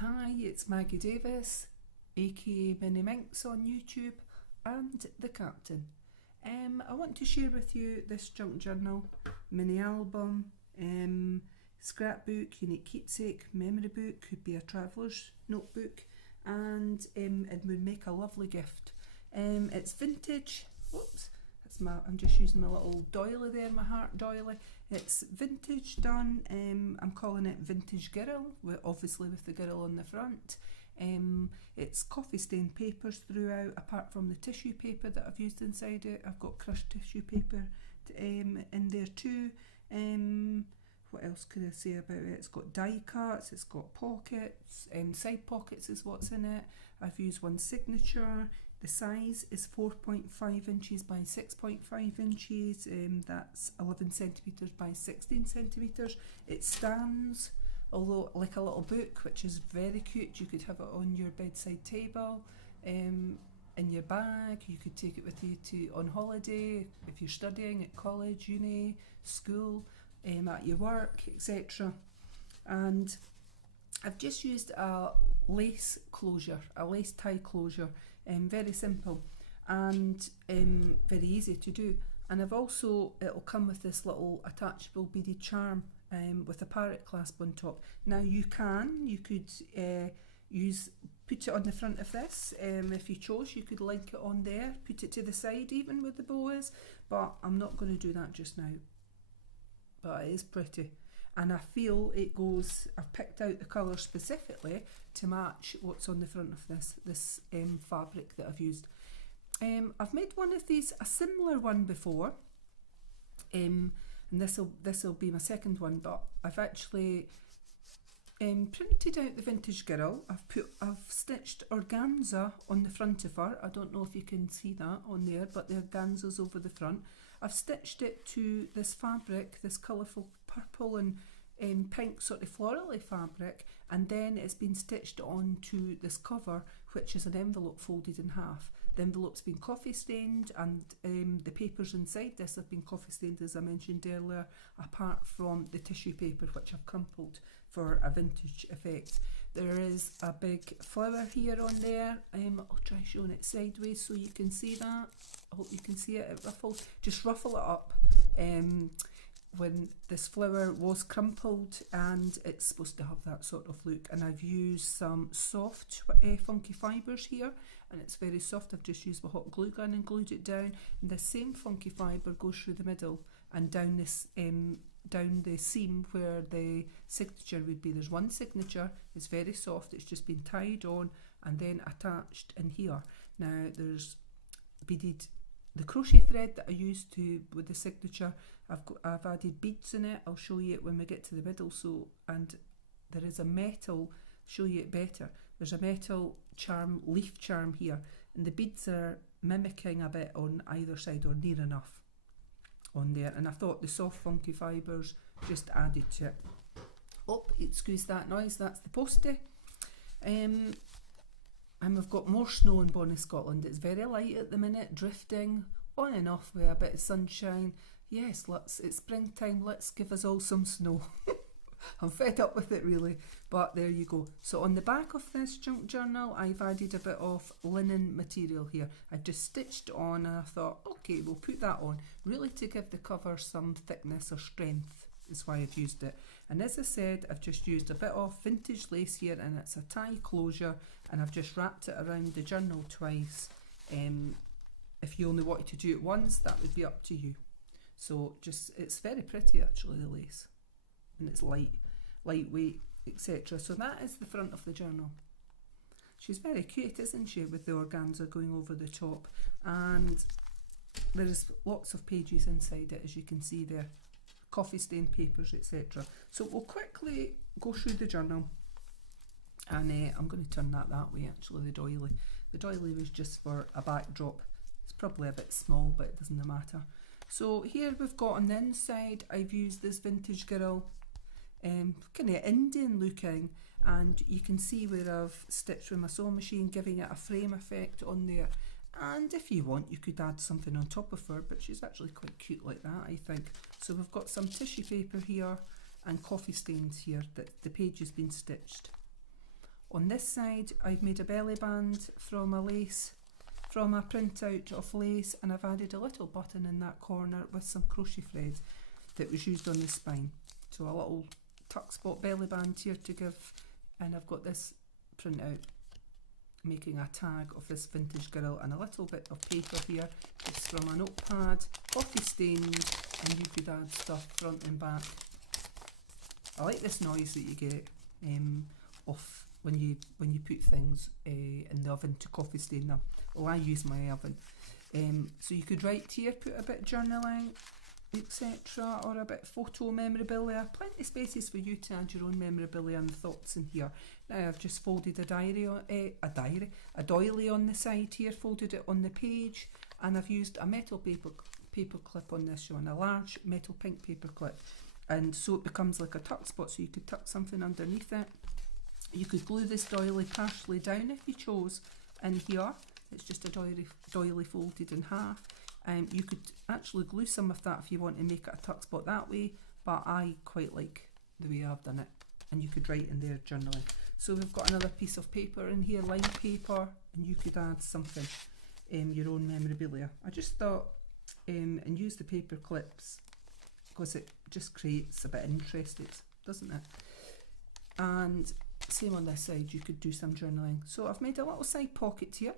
Hi, it's Maggie Davis, aka Mini Minx on YouTube, and the Captain. I want to share with you this junk journal, mini album, scrapbook, unique keepsake, memory book, could be a traveller's notebook, and it would make a lovely gift. It's vintage. Whoops, I'm just using my little doily there, my heart doily. It's vintage done. I'm calling it Vintage Girl, obviously with the girl on the front. It's coffee stained papers throughout, apart from the tissue paper that I've used inside it. I've got crushed tissue paper in there too. What else could I say about it? It's got die cuts, it's got pockets, side pockets is what's in it. I've used one signature. The size is 4.5 inches by 6.5 inches, that's 11 centimetres by 16 centimetres. It stands, although like a little book, which is very cute. You could have it on your bedside table, in your bag. You could take it with you on holiday, if you're studying at college, uni, school, at your work, etc. And I've just used a lace closure, a lace tie closure, very simple and very easy to do. And I've also, it'll come with this little attachable beaded charm with a parrot clasp on top. Now you could put it on the front of this if you chose. You could link it on there, put it to the side even with the bow is, but I'm not going to do that just now. But it is pretty. And I feel it goes, I've picked out the colour specifically to match what's on the front of this fabric that I've used. I've made one of these, a similar one before, and this'll be my second one, but I've actually printed out the Vintage Girl. I've stitched Organza on the front of her. I don't know if you can see that on there, but the Organza's over the front. I've stitched it to this fabric, this colourful purple and pink sort of florally fabric, and then it's been stitched onto this cover, which is an envelope folded in half. The envelope's been coffee stained, and the papers inside this have been coffee stained, as I mentioned earlier, apart from the tissue paper, which I've crumpled for a vintage effect. There is a big flower here on there. I'll try showing it sideways so you can see that. I hope you can see it. It ruffles. Just ruffle it up. When this flower was crumpled, and it's supposed to have that sort of look. And I've used some soft funky fibres here, and it's very soft. I've just used my hot glue gun and glued it down, and the same funky fibre goes through the middle and down this down the seam where the signature would be. There's one signature, it's very soft, it's just been tied on and then attached in here. Now there's beaded, the crochet thread that I used with the signature, I've added beads in it. I'll show you it when we get to the middle. So, and there is a metal, show you it better, there's a metal charm, leaf charm here, and the beads are mimicking a bit on either side, or near enough on there, and I thought the soft funky fibres just added to it. Oh, excuse that noise, that's the postie. And we've got more snow in Bonnie, Scotland. It's very light at the minute, drifting on and off with a bit of sunshine. Yes, it's springtime, let's give us all some snow. I'm fed up with it really, but there you go. So on the back of this junk journal, I've added a bit of linen material here. I've just stitched on, and I thought, okay, we'll put that on, really to give the cover some thickness or strength is why I've used it. And as I said, I've just used a bit of vintage lace here, and it's a tie closure, and I've just wrapped it around the journal twice. If you only wanted to do it once, that would be up to you. So just, it's very pretty actually, the lace, and it's lightweight, etc. So that is the front of the journal. She's very cute, isn't she, with the organza going over the top, and there's lots of pages inside it, as you can see there, coffee stained papers, etc. So we'll quickly go through the journal, and I'm going to turn that way actually, the doily. The doily was just for a backdrop. It's probably a bit small, but it doesn't matter. So here we've got on the inside, I've used this Vintage Girl, kind of Indian looking, and you can see where I've stitched with my sewing machine, giving it a frame effect on there. And if you want, you could add something on top of her, but she's actually quite cute like that, I think. So we've got some tissue paper here and coffee stains here that the page has been stitched. On this side I've made a belly band from a printout of lace, and I've added a little button in that corner with some crochet thread that was used on the spine. So a little tuck spot belly band here to give, and I've got this printout making a tag of this vintage girl, and a little bit of paper here just from a notepad, coffee stained, and you could add stuff front and back. I like this noise that you get off when you put things in the oven to coffee stain them. Well, I use my oven. So you could write here, put a bit journaling, etc., or a bit photo memorabilia. Plenty of spaces for you to add your own memorabilia and thoughts in here. Now I've just folded a doily on the side here, folded it on the page, and I've used a metal paper clip on this one, a large metal pink paper clip, and so it becomes like a tuck spot, so you could tuck something underneath it. You could glue this doily partially down if you chose in here. It's just a doily folded in half. You could actually glue some of that if you want to make it a tuck spot that way, but I quite like the way I've done it. And you could write in there journaling. So we've got another piece of paper in here, lined paper, and you could add something, your own memorabilia. I just thought, and use the paper clips because it just creates a bit of interest, doesn't it? And same on this side, you could do some journaling. So I've made a little side pocket here.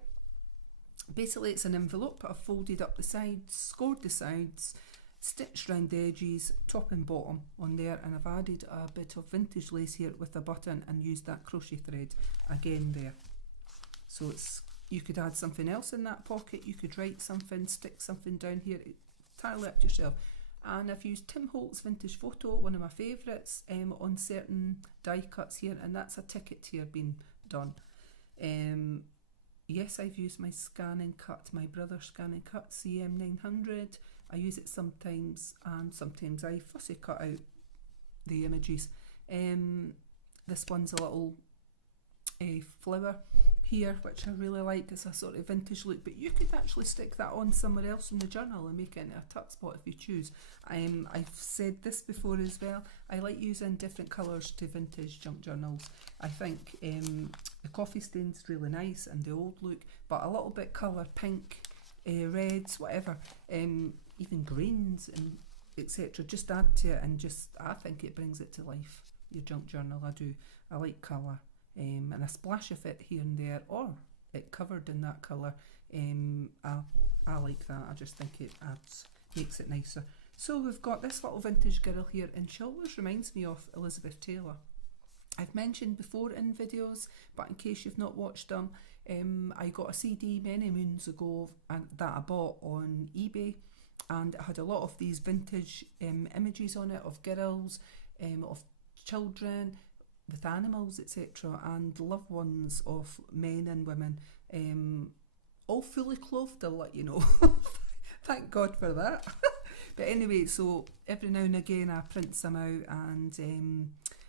Basically it's an envelope. I've folded up the sides, scored the sides, stitched round the edges, top and bottom on there, and I've added a bit of vintage lace here with a button and used that crochet thread again there. So you could add something else in that pocket, you could write something, stick something down here, entirely up to yourself. And I've used Tim Holt's Vintage Photo, one of my favourites, on certain die cuts here, and that's a ticket here being done. Yes, I've used my scan and cut, my brother's scan and cut CM900. I use it sometimes, and sometimes I fussy cut out the images. This one's a little flower here, which I really like. It's a sort of vintage look, but you could actually stick that on somewhere else in the journal and make it into a tuck spot if you choose. I've said this before as well, I like using different colours to vintage junk journals. I think the coffee stain's really nice and the old look, but a little bit colour, pink, reds, whatever, even greens and etc. Just add to it, and I think it brings it to life, your junk journal. I do. I like colour. And a splash of it here and there, or it covered in that colour. I like that. I just think it makes it nicer. So we've got this little vintage girl here, and she always reminds me of Elizabeth Taylor. I've mentioned before in videos, but in case you've not watched them, I got a CD many moons ago that I bought on eBay, and it had a lot of these vintage images on it of girls, of children, with animals, etc., and loved ones of men and women, all fully clothed, I'll let you know. Thank God for that. But anyway, so every now and again I print some out, and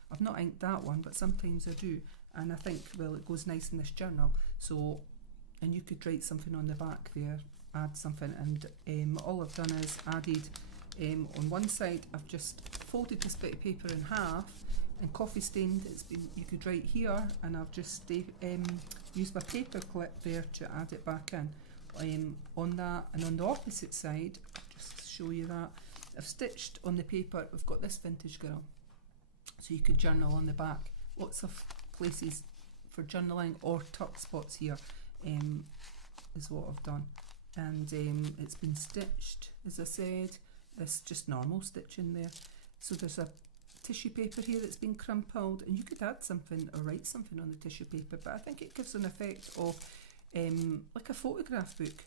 I've not inked that one, but sometimes I do, and I think, well, it goes nice in this journal. So, and you could write something on the back there, add something, and all I've done is added, on one side I've just folded this bit of paper in half, and coffee stained, you could write here, and I've just used my paper clip there to add it back in on that. And on the opposite side, just to show you that, I've stitched on the paper, we've got this vintage girl, so you could journal on the back. Lots of places for journaling or tuck spots here, is what I've done. And it's been stitched, as I said, this just normal stitching there. So there's a tissue paper here that's been crumpled, and you could add something or write something on the tissue paper, but I think it gives an effect of like a photograph book,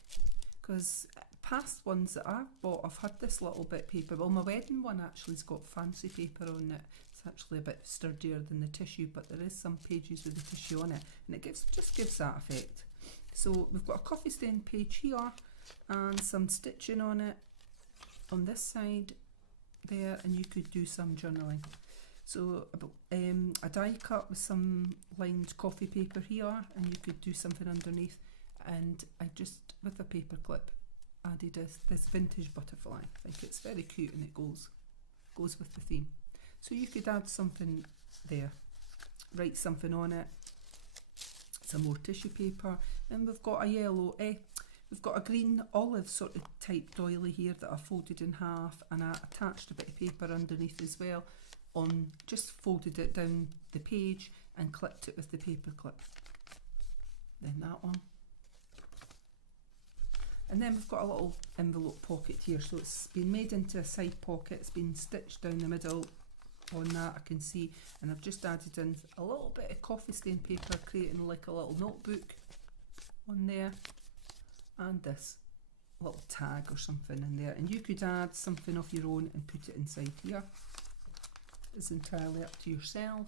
because past ones that I've bought, I've had this little bit paper. Well, my wedding one actually's got fancy paper on it. It's actually a bit sturdier than the tissue, but there is some pages with the tissue on it, and it just gives that effect. So we've got a coffee stain page here and some stitching on it on this side there, and you could do some journaling. So a die cut with some lined coffee paper here, and you could do something underneath, and I just, with a paper clip, added this vintage butterfly. I think it's very cute, and it goes with the theme. So you could add something there, write something on it, some more tissue paper, and we've got a yellow, we've got a green olive sort of type doily here that I folded in half, and I attached a bit of paper underneath as well, just folded it down the page and clipped it with the paper clip. Then that one. And then we've got a little envelope pocket here, so it's been made into a side pocket, it's been stitched down the middle on that, I can see, and I've just added in a little bit of coffee stain paper, creating like a little notebook on there, and this little tag or something in there, and you could add something of your own and put it inside here. It's entirely up to yourself.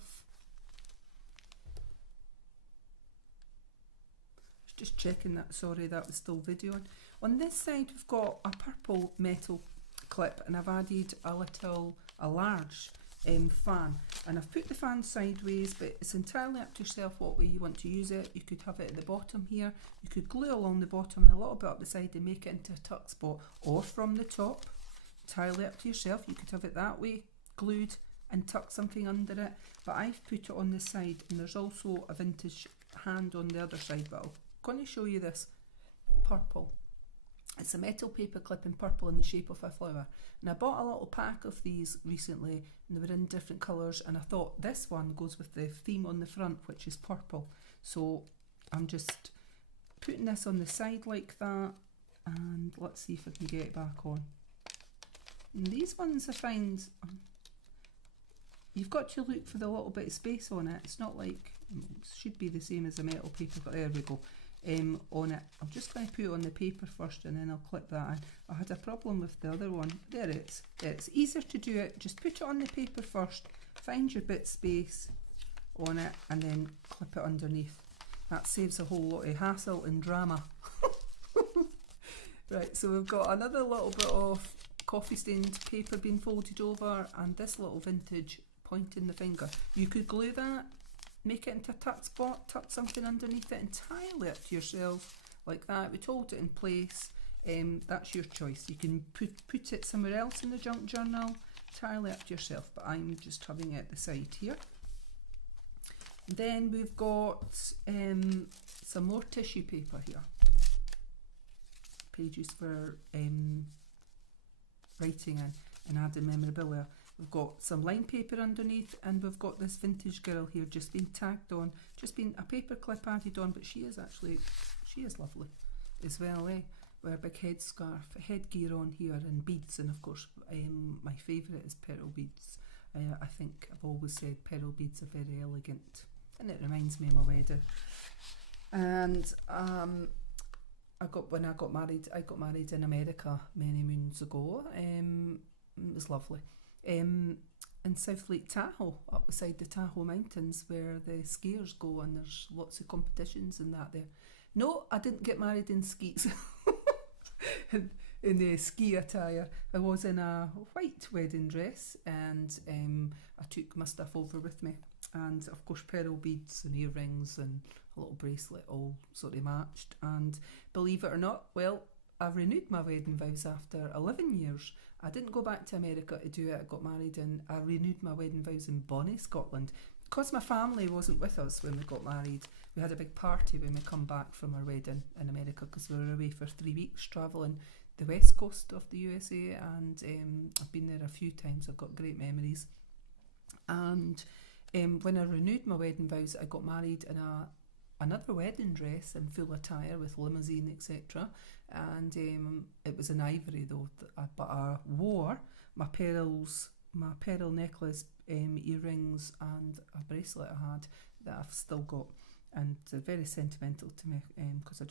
Just checking that, sorry, that was still videoing. On this side we've got a purple metal clip, and I've added a large fan, and I've put the fan sideways, but it's entirely up to yourself what way you want to use it. You could have it at the bottom here, you could glue along the bottom and a little bit up the side and make it into a tuck spot, or from the top, entirely up to yourself. You could have it that way, glued, and tuck something under it, but I've put it on this side, and there's also a vintage hand on the other side, but I'm going to show you this purple. It's a metal paper clip in purple in the shape of a flower, and I bought a little pack of these recently, and they were in different colours, and I thought this one goes with the theme on the front, which is purple, so I'm just putting this on the side like that, and let's see if I can get it back on. And these ones I find, you've got to look for the little bit of space on it. It's not like, it should be the same as a metal paper, but there we go. On it, I'm just going to put it on the paper first, and then I'll clip that in. I had a problem with the other one. There it is. It's easier to do it. Just put it on the paper first, find your bit space on it, and then clip it underneath. That saves a whole lot of hassle and drama. Right, so we've got another little bit of coffee stained paper being folded over, and this little vintage pointing the finger. You could glue that, make it into a tuck spot, tuck something underneath it, entirely up to yourself, like that. We hold it in place, that's your choice. You can put it somewhere else in the junk journal, entirely up to yourself, but I'm just having it at the side here. Then we've got some more tissue paper here, pages for writing in and adding memorabilia. We've got some line paper underneath, and we've got this vintage girl here just been tagged on, just been a paper clip added on, but she is lovely as well, with a big headgear on here, and beads, and of course my favourite is pearl beads. I think I've always said pearl beads are very elegant, and it reminds me of my wedding. And when I got married in America many moons ago. It was lovely. In South Lake Tahoe, up beside the Tahoe Mountains, where the skiers go, and there's lots of competitions and that there. No, I didn't get married in skis. in the ski attire. I was in a white wedding dress, and I took my stuff over with me, and of course pearl beads and earrings and a little bracelet all sort of matched. And believe it or not, well, I renewed my wedding vows after 11 years. I didn't go back to America to do it. I got married, and I renewed my wedding vows in Bonnie, Scotland. Because my family wasn't with us when we got married, we had a big party when we come back from our wedding in America, because we were away for 3 weeks travelling the west coast of the USA, and I've been there a few times. I've got great memories. And when I renewed my wedding vows, I got married in another wedding dress in full attire with limousine, etc. And it was in ivory though, but I wore my pearl necklace, earrings, and a bracelet I had that I've still got, and they're very sentimental to me, because I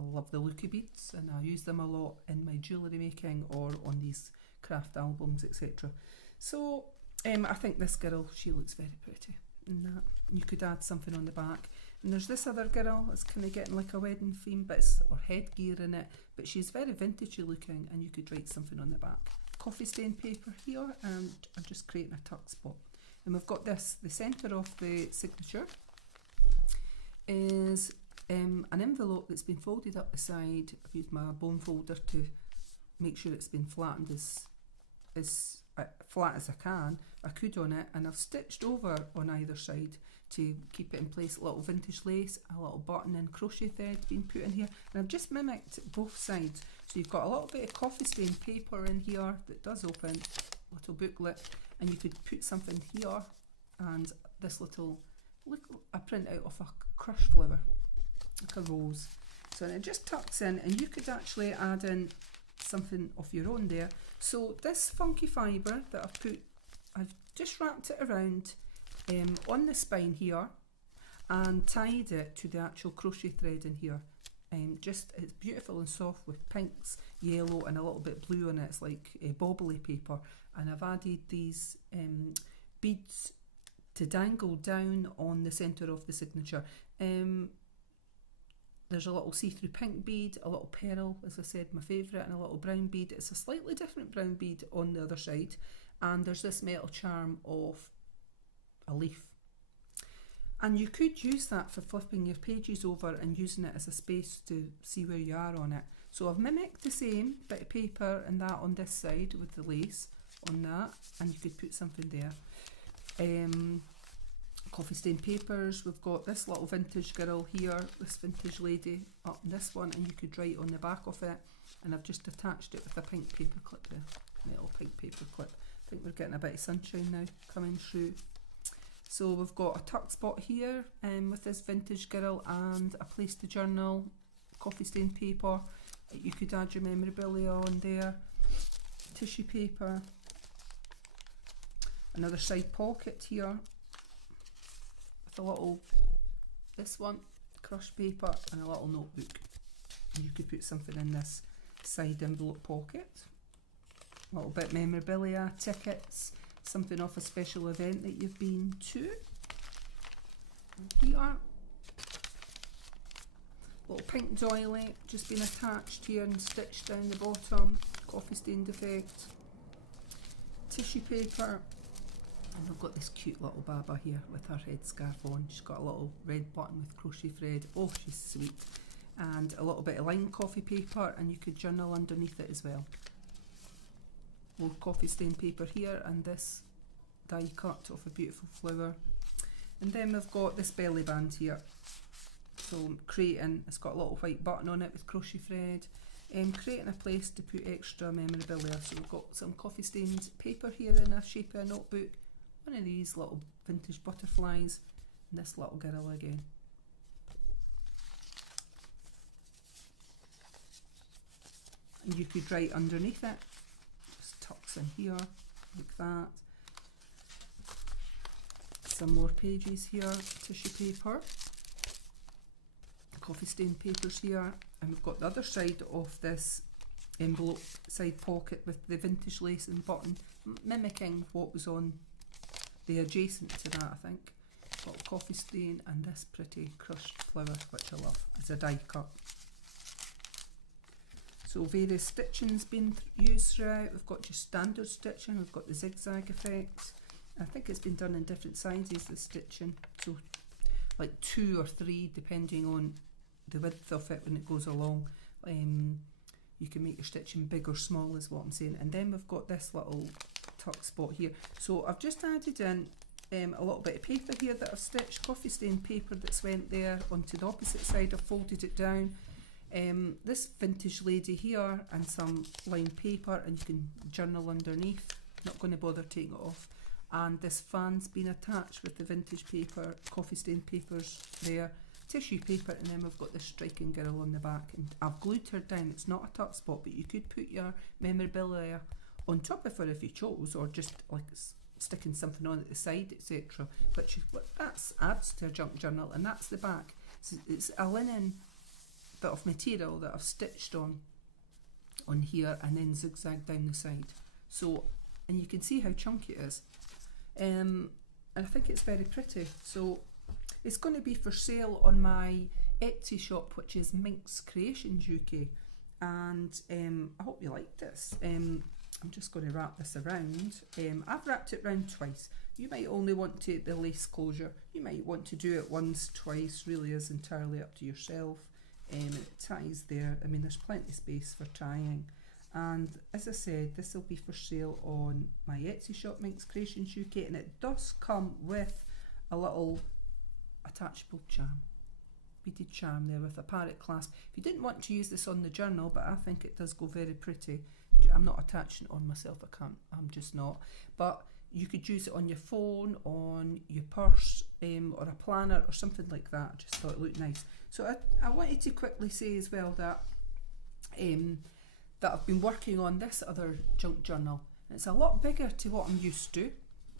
love the look of beads, and I use them a lot in my jewellery making or on these craft albums, etc. So I think this girl, she looks very pretty in that. You could add something on the back. And there's this other girl that's kind of getting like a wedding theme, or headgear in it, but she's very vintagey looking, and you could write something on the back. Coffee stain paper here, and I'm just creating a tuck spot. And we've got this, the centre of the signature is an envelope that's been folded up the side. I've used my bone folder to make sure it's been flattened as flat as I can, I could on it, and I've stitched over on either side to keep it in place. A little vintage lace, a little button and crochet thread being put in here, and I've just mimicked both sides. So you've got a little bit of coffee stain paper in here that does open, little booklet, and you could put something here, and this little, look, a print out of a crushed flower, like a rose. So it just tucks in, and you could actually add in something of your own there. So this funky fibre that I've just wrapped it around on the spine here and tied it to the actual crochet thread in here. Just, it's beautiful and soft with pinks, yellow and a little bit blue on it. It's like a baubly paper, and I've added these beads to dangle down on the centre of the signature. There's a little see-through pink bead, a little pearl, as I said, my favourite, and a little brown bead. It's a slightly different brown bead on the other side, and there's this metal charm of a leaf. And you could use that for flipping your pages over and using it as a space to see where you are on it. So I've mimicked the same bit of paper and that on this side with the lace on that, and you could put something there. Coffee stain papers, we've got this little vintage girl here, this vintage lady up in this one, and you could write on the back of it, and I've just attached it with a pink paper clip there, metal pink paper clip. I think we're getting a bit of sunshine now coming through. So we've got a tuck spot here with this vintage girl and a place to journal, coffee stain paper. You could add your memorabilia on there, tissue paper, another side pocket here with a little, this one, crushed paper and a little notebook. And you could put something in this side envelope pocket. A little bit memorabilia, tickets, something off a special event that you've been to. And here, little pink doily just been attached here and stitched down the bottom, coffee stained effect, tissue paper, and we've got this cute little Baba here with her headscarf on. She's got a little red button with crochet thread. Oh, she's sweet. And a little bit of lined coffee paper, and you could journal underneath it as well. More coffee stain paper here, and this die cut of a beautiful flower. And then we've got this belly band here. So creating, it's got a little white button on it with crochet thread. Creating a place to put extra memorabilia. So we've got some coffee stained paper here in a shape of a notebook. One of these little vintage butterflies, and this little girl again. And you could write underneath it. Just tucks in here, like that. Some more pages here, tissue paper, coffee stained papers here, and we've got the other side of this envelope side pocket with the vintage lace and button, mimicking what was on the adjacent to that, I think. Got coffee stain and this pretty crushed flower, which I love, as a die cut. So various stitching's been used throughout. We've got just standard stitching, we've got the zigzag effect. I think it's been done in different sizes, the stitching, so like 2 or 3 depending on the width of it when it goes along. You can make your stitching big or small is what I'm saying. And then we've got this little tuck spot here. So I've just added in a little bit of paper here that I've stitched, coffee stained paper that's went there onto the opposite side. I've folded it down. This vintage lady here and some lined paper, and you can journal underneath. Not going to bother taking it off. And this fan's been attached with the vintage paper, coffee stained papers there, tissue paper, and then we've got this striking girl on the back. And I've glued her down. It's not a tuck spot, but you could put your memorabilia on top of her if you chose, or just like sticking something on at the side, etc. But that adds to a junk journal, and that's the back. So it's a linen bit of material that I've stitched on here and then zigzag down the side. So, and you can see how chunky it is. And I think it's very pretty. So it's going to be for sale on my Etsy shop, which is MinxCreationsUK, and I hope you like this. I'm just going to wrap this around. I've wrapped it around twice. You might only want to the lace closure. You might want to do it once, twice. Really is entirely up to yourself. It ties there. I mean, there's plenty of space for tying. And as I said, this will be for sale on my Etsy shop, MinxCreationsUK, and it does come with a little attachable charm, beaded charm there with a parrot clasp. If you didn't want to use this on the journal, but I think it does go very pretty. I'm not attaching it on myself, I can't, I'm just not. But you could use it on your phone, on your purse, or a planner or something like that. I just thought it looked nice. So I wanted to quickly say as well that that I've been working on this other junk journal. It's a lot bigger to what I'm used to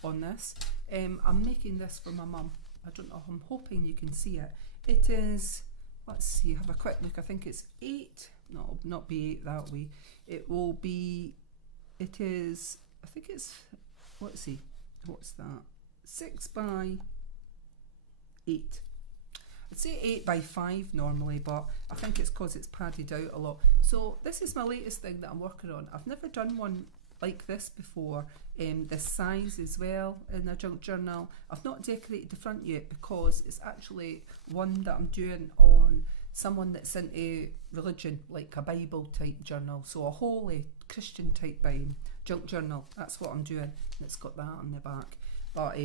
on this. I'm making this for my mum. I don't know, I'm hoping you can see it. It is, let's see, have a quick look. I think it's 8, no, it'll not be 8 that way. It will be, it is, I think it's, let's see, what's that? 6 by 8. I'd say 8 by 5 normally, but I think it's because it's padded out a lot. So this is my latest thing that I'm working on. I've never done one like this before, this size as well in a junk journal. I've not decorated the front yet because it's actually one that I'm doing on someone that's into religion, like a Bible type journal, so a holy Christian type junk journal. That's what I'm doing, and it's got that on the back. But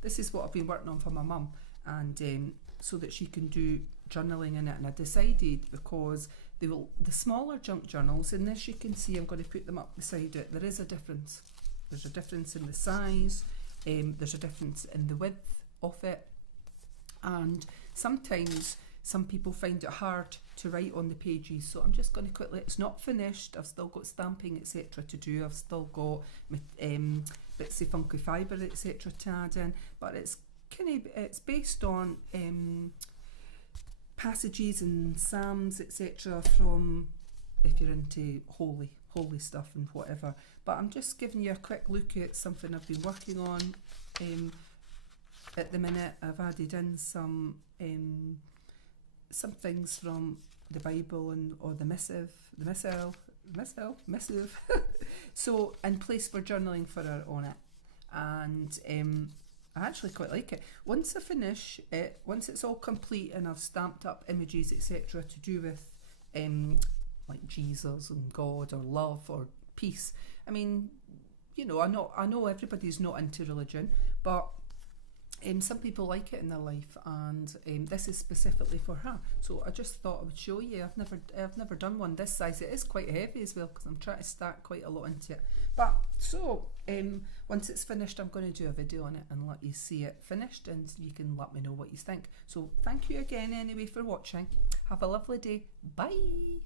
this is what I've been working on for my mum, and so that she can do journaling in it. And I decided, because the smaller junk journals, and as you can see, I'm going to put them up beside it, there is a difference. There's a difference in the size, there's a difference in the width of it, and sometimes some people find it hard to write on the pages. So I'm just going to quickly, it's not finished, I've still got stamping etc to do, I've still got bits of funky fibre etc to add in, but it's it's based on passages and psalms etc from, if you're into holy stuff and whatever. But I'm just giving you a quick look at something I've been working on at the minute. I've added in some things from the Bible or the missive so, and place for journaling for her on it. And I actually quite like it. Once I finish it, once it's all complete and I've stamped up images etc to do with like Jesus and God or love or peace. I mean, you know, I know everybody's not into religion, but some people like it in their life, and this is specifically for her. So I just thought I would show you. I've never done one this size. It is quite heavy as well because I'm trying to stack quite a lot into it. But so once it's finished, I'm going to do a video on it and let you see it finished, and you can let me know what you think. So thank you again anyway for watching. Have a lovely day. Bye.